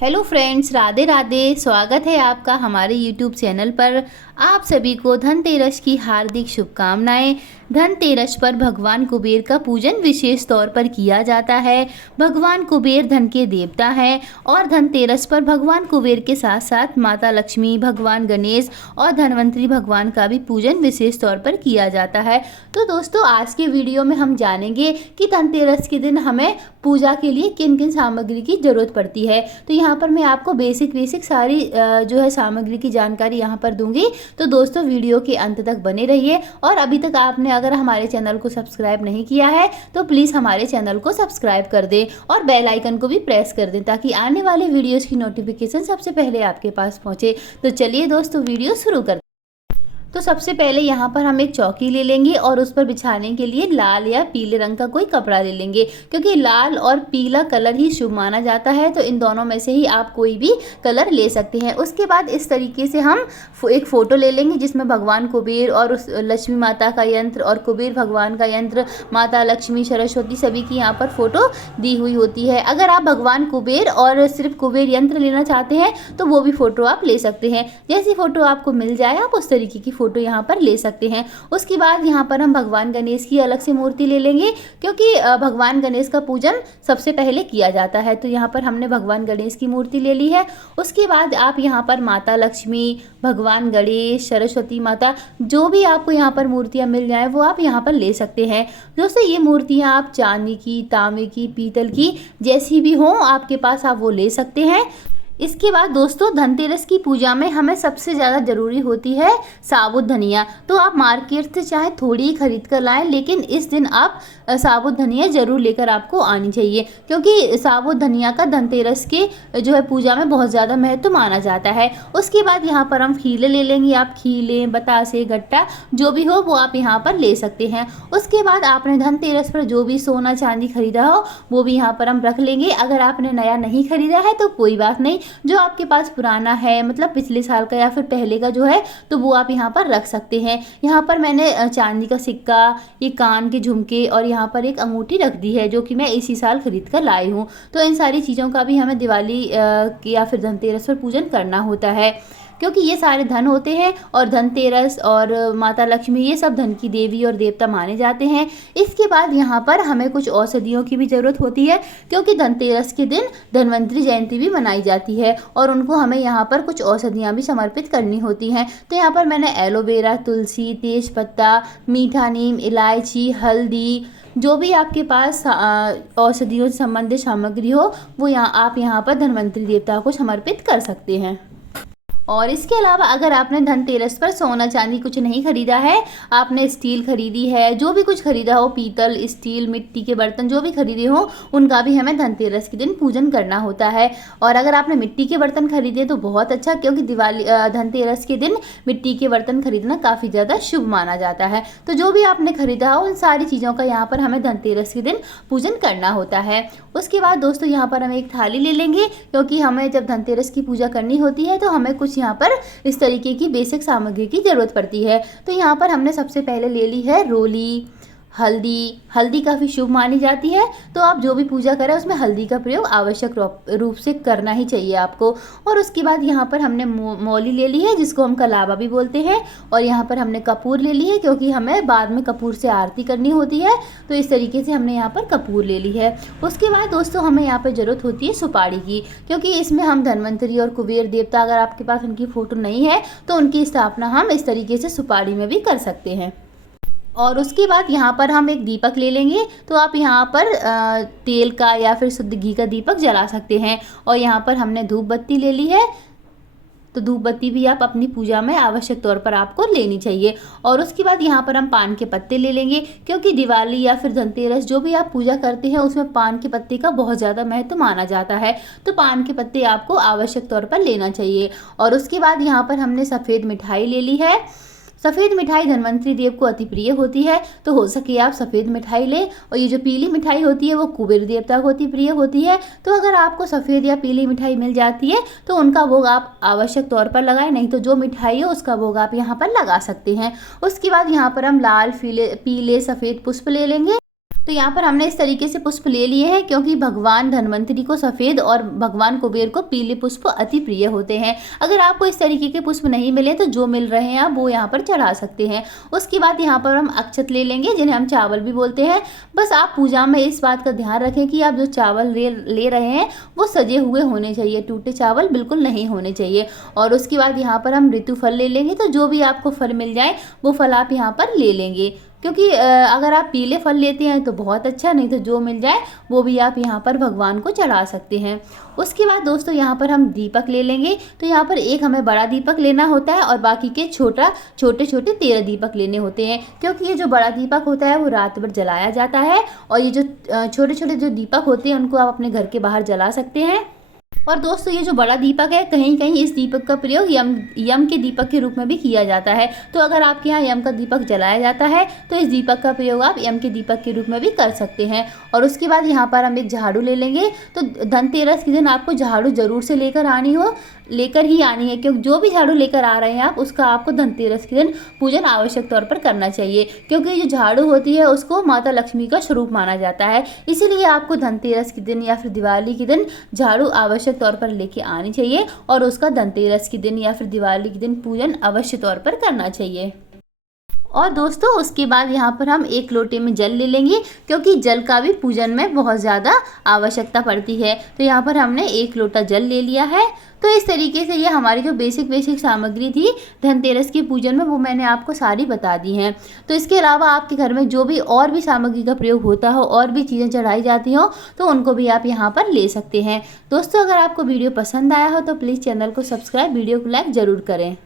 Hello friends, Radhe Radhe. स्वागत है आपका हमारे यूट्यूब चैनल पर। आप सभी को धनतेरस की हार्दिक शुभकामनाएं। धनतेरस पर भगवान कुबेर का पूजन विशेष तौर पर किया जाता है। भगवान कुबेर धन के देवता हैं और धनतेरस पर भगवान कुबेर के साथ साथ माता लक्ष्मी, भगवान गणेश और धनवंतरी भगवान का भी पूजन विशेष तौर पर किया जाता है। तो दोस्तों, आज के वीडियो में हम जानेंगे कि धनतेरस के दिन हमें पूजा के लिए किन किन सामग्री की जरूरत पड़ती है। तो यहाँ पर मैं आपको बेसिक सारी जो है सामग्री की जानकारी यहाँ पर दूंगी। तो दोस्तों, वीडियो के अंत तक बने रहिए। और अभी तक आपने अगर हमारे चैनल को सब्सक्राइब नहीं किया है तो प्लीज़ हमारे चैनल को सब्सक्राइब कर दें और बेल आइकन को भी प्रेस कर दें ताकि आने वाले वीडियोज़ की नोटिफिकेशन सबसे पहले आपके पास पहुँचे। तो चलिए दोस्तों, वीडियो शुरू करते हैं। तो सबसे पहले यहाँ पर हम एक चौकी ले लेंगे और उस पर बिछाने के लिए लाल या पीले रंग का कोई कपड़ा ले लेंगे, क्योंकि लाल और पीला कलर ही शुभ माना जाता है। तो इन दोनों में से ही आप कोई भी कलर ले सकते हैं। उसके बाद इस तरीके से हम एक फ़ोटो ले लेंगे जिसमें भगवान कुबेर और उस लक्ष्मी माता का यंत्र और कुबेर भगवान का यंत्र, माता लक्ष्मी, सरस्वती सभी की यहाँ पर फ़ोटो दी हुई होती है। अगर आप भगवान कुबेर और सिर्फ कुबेर यंत्र लेना चाहते हैं तो वो भी फ़ोटो आप ले सकते हैं। जैसी फ़ोटो आपको मिल जाए आप उस तरीके की फ़ोटो यहाँ पर ले सकते हैं। उसके बाद यहाँ पर हम भगवान गणेश की अलग से मूर्ति ले लेंगे, क्योंकि भगवान गणेश का पूजन सबसे पहले किया जाता है। तो यहाँ पर हमने भगवान गणेश की मूर्ति ले ली है। उसके बाद आप यहाँ पर माता लक्ष्मी, भगवान गणेश, सरस्वती माता, जो भी आपको यहाँ पर मूर्तियाँ मिल जाए वो आप यहाँ पर ले सकते हैं। दोस्तों, ये मूर्तियाँ आप चांदी की, तांबे की, पीतल की, जैसी भी हो आपके पास आप वो ले सकते हैं। इसके बाद दोस्तों, धनतेरस की पूजा में हमें सबसे ज़्यादा ज़रूरी होती है साबुत धनिया। तो आप मार्केट से चाहे थोड़ी ही खरीद कर लाएं, लेकिन इस दिन आप साबुत धनिया ज़रूर लेकर आपको आनी चाहिए, क्योंकि साबुत धनिया का धनतेरस के जो है पूजा में बहुत ज़्यादा महत्व माना जाता है। उसके बाद यहाँ पर हम खीले ले लेंगे। आप खीले, बतासे, गट्टा जो भी हो वो आप यहाँ पर ले सकते हैं। उसके बाद आपने धनतेरस पर जो भी सोना चांदी खरीदा हो वो भी यहाँ पर हम रख लेंगे। अगर आपने नया नहीं खरीदा है तो कोई बात नहीं, जो आपके पास पुराना है, मतलब पिछले साल का या फिर पहले का जो है, तो वो आप यहाँ पर रख सकते हैं। यहाँ पर मैंने चांदी का सिक्का, ये कान के झुमके और यहाँ पर एक अंगूठी रख दी है जो कि मैं इसी साल खरीद कर लाई हूँ। तो इन सारी चीज़ों का भी हमें दिवाली या फिर धनतेरस पर पूजन करना होता है, क्योंकि ये सारे धन होते हैं और धनतेरस और माता लक्ष्मी ये सब धन की देवी और देवता माने जाते हैं। इसके बाद यहाँ पर हमें कुछ औषधियों की भी ज़रूरत होती है, क्योंकि धनतेरस के दिन धन्वंतरी जयंती भी मनाई जाती है और उनको हमें यहाँ पर कुछ औषधियाँ भी समर्पित करनी होती हैं। तो यहाँ पर मैंने एलोवेरा, तुलसी, तेज पत्ता, मीठा नीम, इलायची, हल्दी, जो भी आपके पास औषधियों से संबंधित सामग्री हो वो आप यहाँ पर धन्वंतरी देवता को समर्पित कर सकते हैं। और इसके अलावा अगर आपने धनतेरस पर सोना चांदी कुछ नहीं खरीदा है, आपने स्टील खरीदी है, जो भी कुछ खरीदा हो, पीतल, स्टील, मिट्टी के बर्तन जो भी खरीदे हो, उनका भी हमें धनतेरस के दिन पूजन करना होता है। और अगर आपने मिट्टी के बर्तन खरीदे तो बहुत अच्छा, क्योंकि धनतेरस के दिन मिट्टी के बर्तन खरीदना काफ़ी ज़्यादा शुभ माना जाता है। तो जो भी आपने खरीदा हो उन सारी चीज़ों का यहाँ पर हमें धनतेरस के दिन पूजन करना होता है। उसके बाद दोस्तों, यहाँ पर हम एक थाली ले लेंगे, क्योंकि हमें जब धनतेरस की पूजा करनी होती है तो हमें कुछ यहाँ पर इस तरीके की बेसिक सामग्री की जरूरत पड़ती है। तो यहाँ पर हमने सबसे पहले ले ली है रोली, हल्दी काफ़ी शुभ मानी जाती है। तो आप जो भी पूजा करें उसमें हल्दी का प्रयोग आवश्यक रूप से करना ही चाहिए आपको। और उसके बाद यहाँ पर हमने मौली ले ली है, जिसको हम कलावा भी बोलते हैं। और यहाँ पर हमने कपूर ले ली है, क्योंकि हमें बाद में कपूर से आरती करनी होती है। तो इस तरीके से हमने यहाँ पर कपूर ले ली है। उसके बाद दोस्तों, हमें यहाँ पर ज़रूरत होती है सुपारी की, क्योंकि इसमें हम धन्वंतरी और कुबेर देवता, अगर आपके पास उनकी फ़ोटो नहीं है तो उनकी स्थापना हम इस तरीके से सुपारी में भी कर सकते हैं। और उसके बाद यहाँ पर हम एक दीपक ले लेंगे। तो आप यहाँ पर तेल का या फिर शुद्ध घी का दीपक जला सकते हैं। और यहाँ पर हमने धूप बत्ती ले ली है। तो धूप बत्ती भी आप अपनी पूजा में आवश्यक तौर पर आपको लेनी चाहिए। और उसके बाद यहाँ पर हम पान के पत्ते ले लेंगे, क्योंकि दिवाली या फिर धनतेरस जो भी आप पूजा करते हैं उसमें पान के पत्ते का बहुत ज़्यादा महत्व माना जाता है। तो पान के पत्ते आपको आवश्यक तौर पर लेना चाहिए। और उसके बाद यहाँ पर हमने सफ़ेद मिठाई ले ली है। सफ़ेद मिठाई धन्वंतरी देव को अति प्रिय होती है, तो हो सके आप सफ़ेद मिठाई लें। और ये जो पीली मिठाई होती है वो कुबेर देवता को अति प्रिय होती है। तो अगर आपको सफ़ेद या पीली मिठाई मिल जाती है तो उनका भोग आप आवश्यक तौर पर लगाएं, नहीं तो जो मिठाई है उसका भोग आप यहाँ पर लगा सकते हैं। उसके बाद यहाँ पर हम लाल, पीले, सफ़ेद पुष्प ले लेंगे। तो यहाँ पर हमने इस तरीके से पुष्प ले लिए हैं, क्योंकि भगवान धन्वंतरी को सफ़ेद और भगवान कुबेर को पीले पुष्प अति प्रिय होते हैं। अगर आपको इस तरीके के पुष्प नहीं मिले तो जो मिल रहे हैं आप वो यहाँ पर चढ़ा सकते हैं। उसके बाद यहाँ पर हम अक्षत ले लेंगे, जिन्हें हम चावल भी बोलते हैं। बस आप पूजा में इस बात का ध्यान रखें कि आप जो चावल ले रहे हैं वो सजे हुए होने चाहिए, टूटे चावल बिल्कुल नहीं होने चाहिए। और उसके बाद यहाँ पर हम ऋतु फल ले लेंगे, तो जो भी आपको फल मिल जाए वो फल आप यहाँ पर ले लेंगे, क्योंकि अगर आप पीले फल लेते हैं तो बहुत अच्छा, नहीं तो जो मिल जाए वो भी आप यहाँ पर भगवान को चढ़ा सकते हैं। उसके बाद दोस्तों यहाँ पर हम दीपक ले लेंगे। तो यहाँ पर एक हमें बड़ा दीपक लेना होता है और बाकी के छोटे छोटे 13 दीपक लेने होते हैं, क्योंकि ये जो बड़ा दीपक होता है वो रात भर जलाया जाता है, और ये जो छोटे छोटे जो दीपक होते हैं उनको आप अपने घर के बाहर जला सकते हैं। और दोस्तों ये जो बड़ा दीपक है, कहीं कहीं इस दीपक का प्रयोग यम के दीपक के रूप में भी किया जाता है। तो अगर आपके यहाँ यम का दीपक जलाया जाता है तो इस दीपक का प्रयोग आप यम के दीपक के रूप में भी कर सकते हैं। और उसके बाद यहाँ पर हम एक झाड़ू ले लेंगे। तो धनतेरस के दिन आपको झाड़ू जरूर से लेकर ही आनी है, क्योंकि जो भी झाड़ू लेकर आ रहे हैं आप, उसका आपको धनतेरस के दिन पूजन आवश्यक तौर पर करना चाहिए, क्योंकि जो झाड़ू होती है उसको माता लक्ष्मी का स्वरूप माना जाता है। इसीलिए आपको धनतेरस के दिन या फिर दिवाली के दिन झाड़ू आवश्यक तौर पर लेके आनी चाहिए, और उसका धनतेरस के दिन या फिर दिवाली के दिन पूजन अवश्य तौर पर करना चाहिए। और दोस्तों उसके बाद यहाँ पर हम एक लोटे में जल ले लेंगे, क्योंकि जल का भी पूजन में बहुत ज़्यादा आवश्यकता पड़ती है। तो यहाँ पर हमने एक लोटा जल ले लिया है। तो इस तरीके से ये हमारी जो बेसिक सामग्री थी धनतेरस के पूजन में, वो मैंने आपको सारी बता दी हैं। तो इसके अलावा आपके घर में जो भी और भी सामग्री का प्रयोग होता हो, और भी चीज़ें चढ़ाई जाती हो, तो उनको भी आप यहाँ पर ले सकते हैं। दोस्तों अगर आपको वीडियो पसंद आया हो तो प्लीज़ चैनल को सब्सक्राइब, वीडियो को लाइक ज़रूर करें।